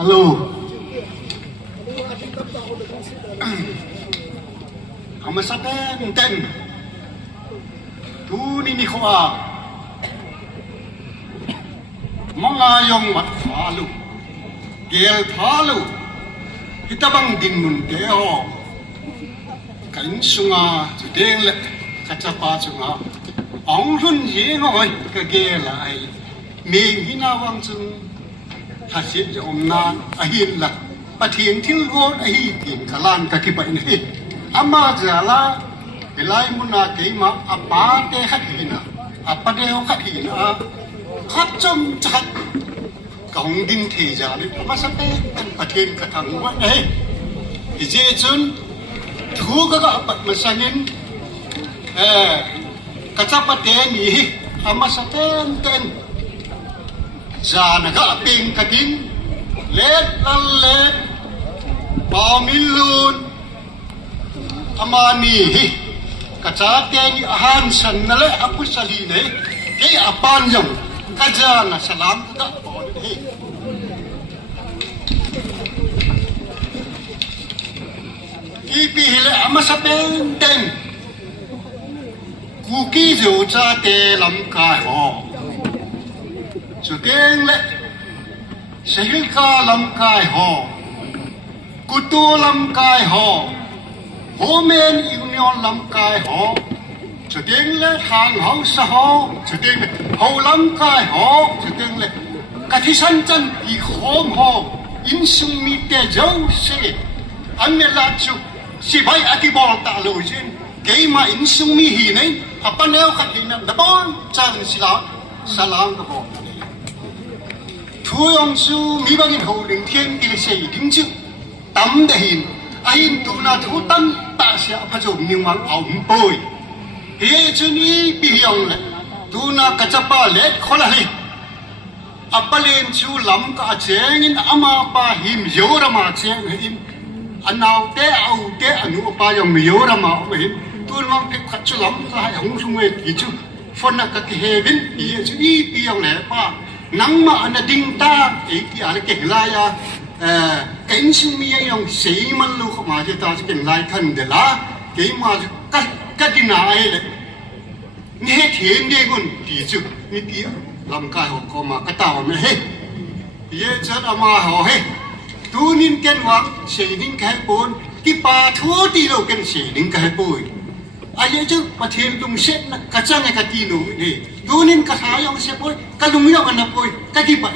Alo. Ama sa ten. Tu ni ko mga yung matfalo. Gel falo. Itabang din mun teo. Kain sunga tudeng le kachapa sunga. Ang hun ye ngoy ka gela ai. Mi hinawang chung hasit omna ahin la. Pathin til go ahi kin kalan ka ki pa ni. Ama jala ilai muna keima apa te hakina. Apa de ho hakina. Khát trong chặt cổng đinh thì giờ đi mà sắp tới anh thêm cả thằng quá đấy thì dễ chun thú các bạn mà sang nên cả chấp bắt tên gì mà sắp tới tên giờ nó các tiền cả tiền lết lăn lết bao min luôn mà nì cả chấp tên han san nó lấy áp sali đấy cái apan giống Kajana salam ka boleh. Ipihile ama sa benten. Kuki jo cha te lam kai ho. Su teng le. Sehil ka lam kai ho. Kutu lam kai ho. Homen union lam kai ho. Chủ tiếng lệ hàng hậu xã hội chủ tiếng lệ hậu lắm cái họ chủ tiếng lệ cả thị sản chân thì khóm họ in sung mi tê dấu xe anh mẹ là chủ si bay ati bol ta lôi trên cái mà in sung mi hì này apa neo khát hì nằm đâm chẳng sila salam cái bol thu yong su mi bằng hậu linh thiên cái xe đính chịu tắm để hình anh tu na thu tâm ta sẽ phải dùng miếng vàng ống bồi Ye chuni bihiyong le, tu na kachapa le khola le. Apalen chu lam ka chengin ama pa him yorama cheng him. Anau te au te anu pa yong yorama him. Tu mang ke khachu lam ka hong sungwe ki chu. Fona ka ki hevin ye chuni bihiyong le pa. Nang ma anading ta e ki ala ke hilaya. Kain sung mi yong sei man lu ko ma je ta ke lai khan de la. Ke ma cái gì nào ấy đấy nghe thiên địa còn tỷ chục như kia làm cái họ có mà cái tàu này hết ye chết ama họ hết tu nín ken wang sĩ nín cái bốn cái ba thua đi đâu ken sĩ nín cái bồi ai chứ mà thiên lùng xét là cái trang này cái gì nữa đi tu nín cái thái ông sẽ bồi cái lùng yêu anh là bồi cái gì vậy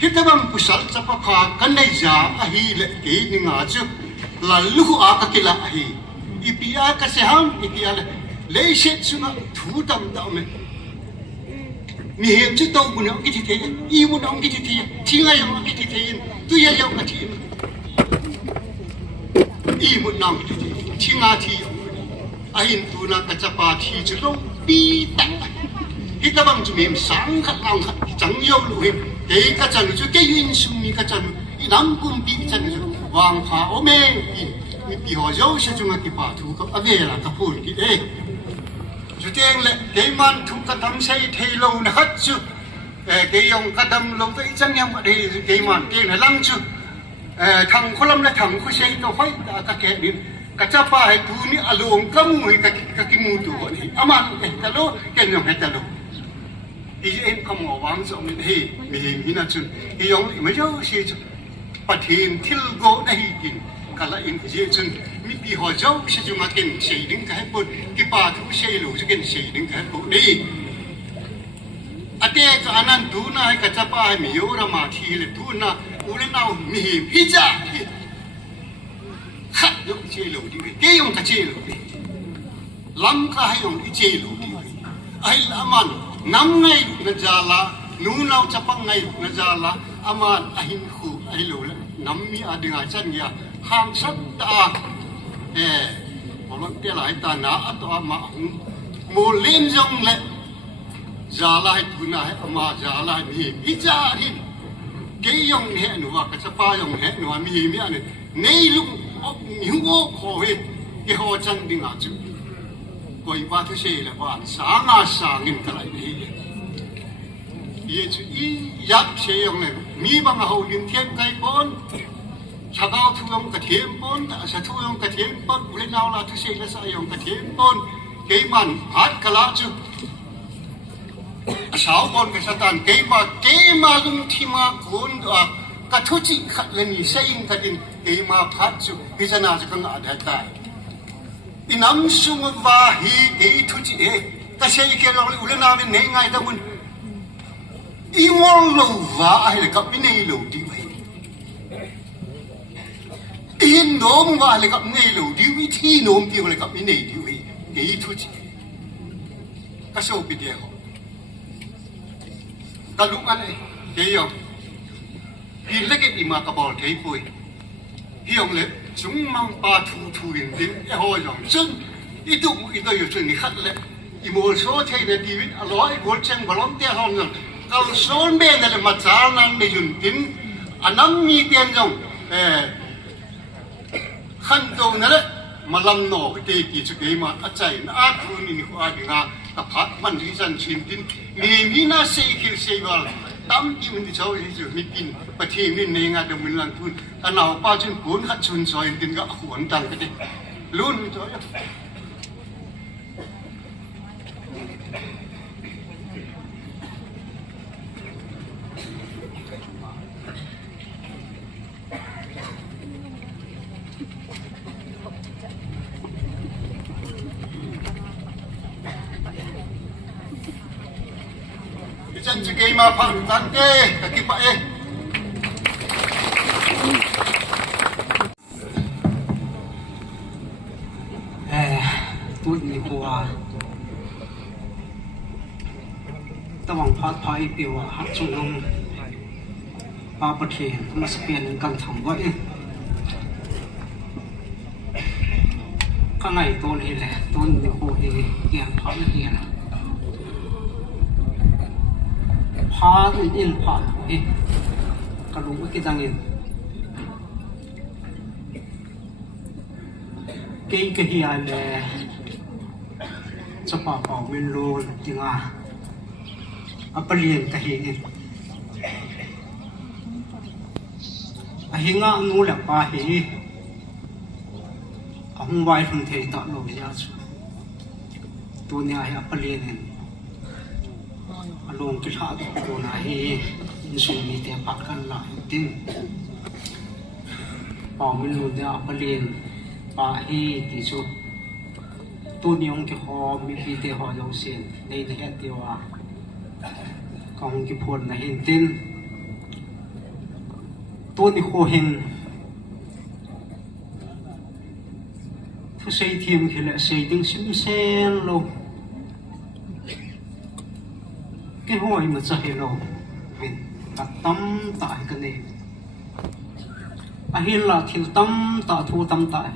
hết các bạn pusat siapa cái này giá ahi lệ cái như ngã chứ là lúc cái là ahi ipia kasiham ipia le set suna thu tam da me mi hem chu to bu no ki thi i bu no ki thi thi ngai yo ki thi tu ya yo ka thi i bu no ki thi nga thi ahin tu na ka chapa thi chu lo pi ta hi ka bang chu mem sang khat lang khat chang yo lu he ke ka chan chu ke yin sum mi ka chan i nam kum pi chan chu wang pha o me mi pi ho zo se chung ki pa thu ka ave la ka phun ki e chu teng le ke man thu ka tam sei thei lo na khat chu ke yong ka dam lo tai chang yam de ke man ke na lang chu thằng kholam la thằng khu sei to phai ka ke din ka cha pa hai thu ni along kam ngui ka ki mu tu ni aman ka lo ke nyong he ta lo i em kam ngo wang zo ni he mi na chu i yong me jo si chu pathin thil go na hi kin kala in je chun mi pi ho jo se ju ma ken sei ding ka pun ki pa thu sei lu ju ken sei ding ka pu ni ate ka anan du na ka cha pa mi yo ra ma thi le du na u le na mi pi ja khat yo che lu di ke yong ka che lu di lam ka hai yong i che lu di ai la man nam ngai na ja la nu nau cha pang ngai na ja la aman ahin khu ai lu la nam mi adinga chan ya hàng sắt ta họ nói cái lại ta nã to mà mồ lên trong lệ giả lại tu này mà giả lại mi ít ra đi cái dòng hệ nữa cái sapa dòng hệ nữa mi mi này nay lúc những ô khó hết cái họ chân đi ngã chữ coi ba thứ gì là bạn sáng à sáng nhìn cái lại đi ye chu I yak she yong le mi bang ho lim thiam kai pon sa bao thu yong ka thiam pon sa thu yong ka thiam pon ule naw la thu se la sa yong ka thiam pon ke man hat kala chu sao bon cái satan ke ma lung thi ma kun ka thu chi khat le ni sai in ka din ke ma phat chu bi sana chu ka da ta inam sung va hi ke thu chi e ka sei ke lo ule na men nei ngai ta mun I ngol lo va ai le ka bi nei lo di vai in nom va le ka nei lo di wi thi nom ti le ka bi nei di vai ke thu chi ka so bi de ho ta lúc anh ấy thế không khi lấy cái gì mà các bạn thấy vui khi ông lấy chúng mang ba thu liền đến cái hồi rồiซึ่งít tụ ít tôiอยู่ส่วนนี้ขัดเลยอีโมโซเทในทีวิตอร่อยโกลเชงบอลเตี้ยห้องนั้นเขาโซนเบนเลยมาจานั้นในยุนทินอันนั้นมีเตียนจงขั้นตรงนั้นแหละมาลำหนอกเตกิจเกมาอาจารย์อาครูนี่หัวดิ่งาตะพัดมันที่จันชินดินมีน่าเสียคิดเสียบอลตั้มที่มันที่เขาที่จะมีกินประเทศนี้ในงานดำเนินลังทุนอันเอาป้าจนโกนหัดชนซอยดินก็หวนตังกันดิลุ้นตัว chân chỉ cái mà phẳng rắn kê cả cái bậy tụi này qua tao bằng phát phai biểu hát chung long ba bát hiền mà sẽ biến căng thẳng vậy cái này tôi này là tôi này cô thì hiền phá hiền phá thì yên phá đi cái lũ cái răng yên cái hiền là cho bà bảo bên lô tiếng à apa liền cái hiền hinga nu la pa hi ông vai không thể tạo nổi ra tôi nhà hay apa liền along cái hạ tôi này suy nghĩ theo bắt căn lại tin bảo mình luôn nhà apa liền pa hi thì số tôi nhung cái họ mình khi theo họ dấu xiên đây là hết tiêu à còn cái phồn này hiện tin tôi đi khô hình thứ xây thêm thì lại xây đứng xím xen luôn cái hồi mà chạy lâu mình đặt tâm tại cái này hiện là thiếu tâm tạ thu tâm tại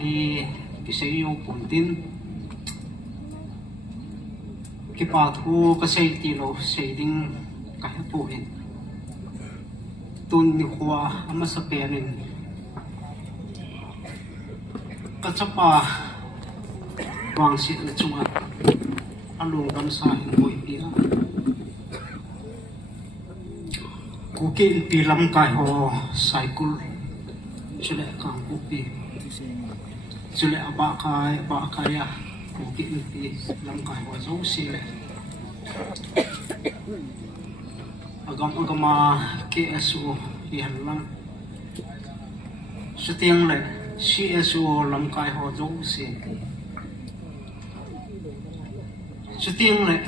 cái xây yêu bổn tin cái bà thu cái xây thì lâu xây đứng cái bộ hình tuần đi qua ama sa penin kachapa wang sit na chunga alung kam sa hoi pia kukin pilam kai ho cycle chule kang kupi chule ba kai ya kukin pi lam kai ho zo si le agama KSO hiền lắm sự tiếng lại CSO làm cái họ dấu xì sự tiếng lại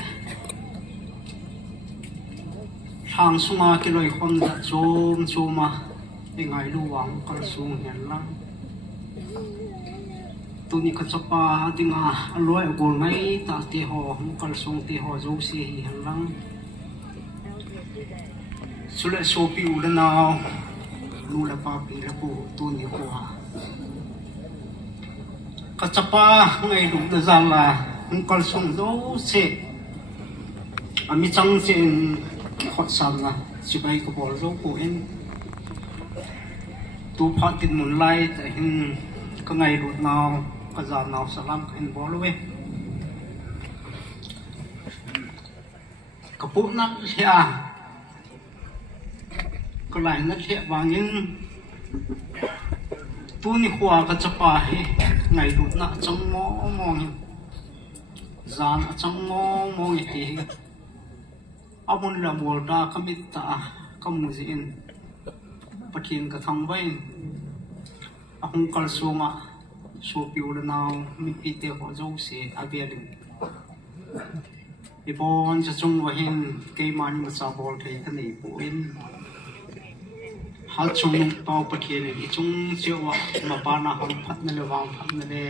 hàng sung cái lời con đã chôm mà để ngày lưu vắng con sung hiền lắm tôi ní cái chấp pa tiếng lối ở gồm ngay ta tì họ con sung tì họ dấu xì hiền lắm số lệ số piu là nào lu là pa pi là po tu ni qua cái chấp pa ngày lúc đó ra là con sông đâu sẽ ami chăng trên hot sam là chỉ bay cái bò rau của em tu phát tiền muốn lai tại hình cái ngày lúc nào cái giờ nào salam cái hình bò luôn cái bụng nặng thế à có lại nó thiệt vàng nhưng tu ni khoa cái chấp bài ngày đút nã trong mò mong gian trong mò mong thì amun là mùa ra kamit ta kamu zin pathin ka thang vai ahung kal sunga so piu le naw mi pite ho zo se avialin ipon cha chung wa hin ke man ma sa bol thei ka nei pu in hal chung pau pathin i chung chewa ma pa na hom phat na le wang phat na le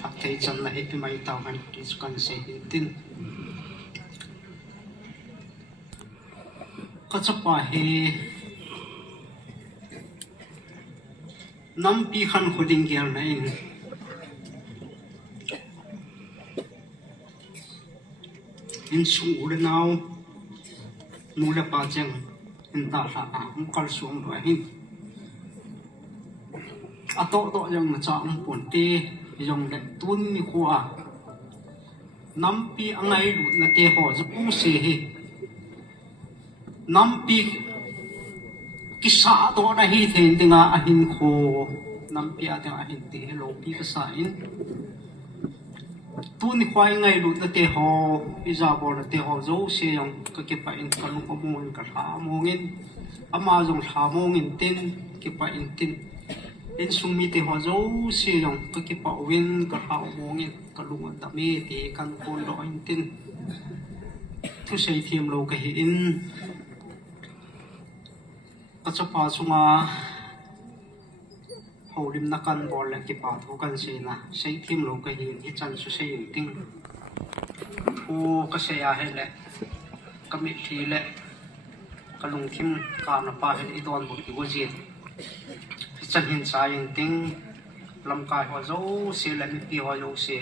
phat thei chan na he mai ta kan ti kan se tin ka chapa he nam pi khan khoding gyal na in in su le naw nu le pa chang in ta sa a kal suang do hin a to jang na cha pon te yong le tun ni khuwa nam pi angai lu na te ho zu pu se he nam pi kisa to na hi then tinga a hin kho nam pi a te a hin te lo pi ka sa in tu ni khwai ngai lu na te ho iza bol na te ho zo se yong ka ke pa in ka lu ko mo ka tha mo ngin ama jong tha mo ngin tin ke pa in tin in sung mi te ho zo se yong ka ke pa win ka tha mo ngin ka lu ta me te kan ko lo in tin thu sei thiam lo ka hi in ka chapa chunga holim na kan bol la ki pa thu kan se na sei thim lo ka hi chan su sei ting u ka se ya he le ka mi thi le ka lung thim ka na pa he i don bu ki go ji chan hin sa yin ting lam kai ho zo se la mi pi ho yo se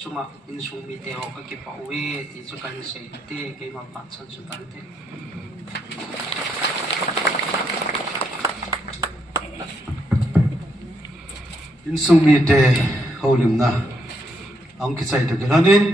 chunga in sung mi te ho ka ki pa we ti chu kan se te ke ma pa chan su tan te in sung mi te holim na ang kisai to gananin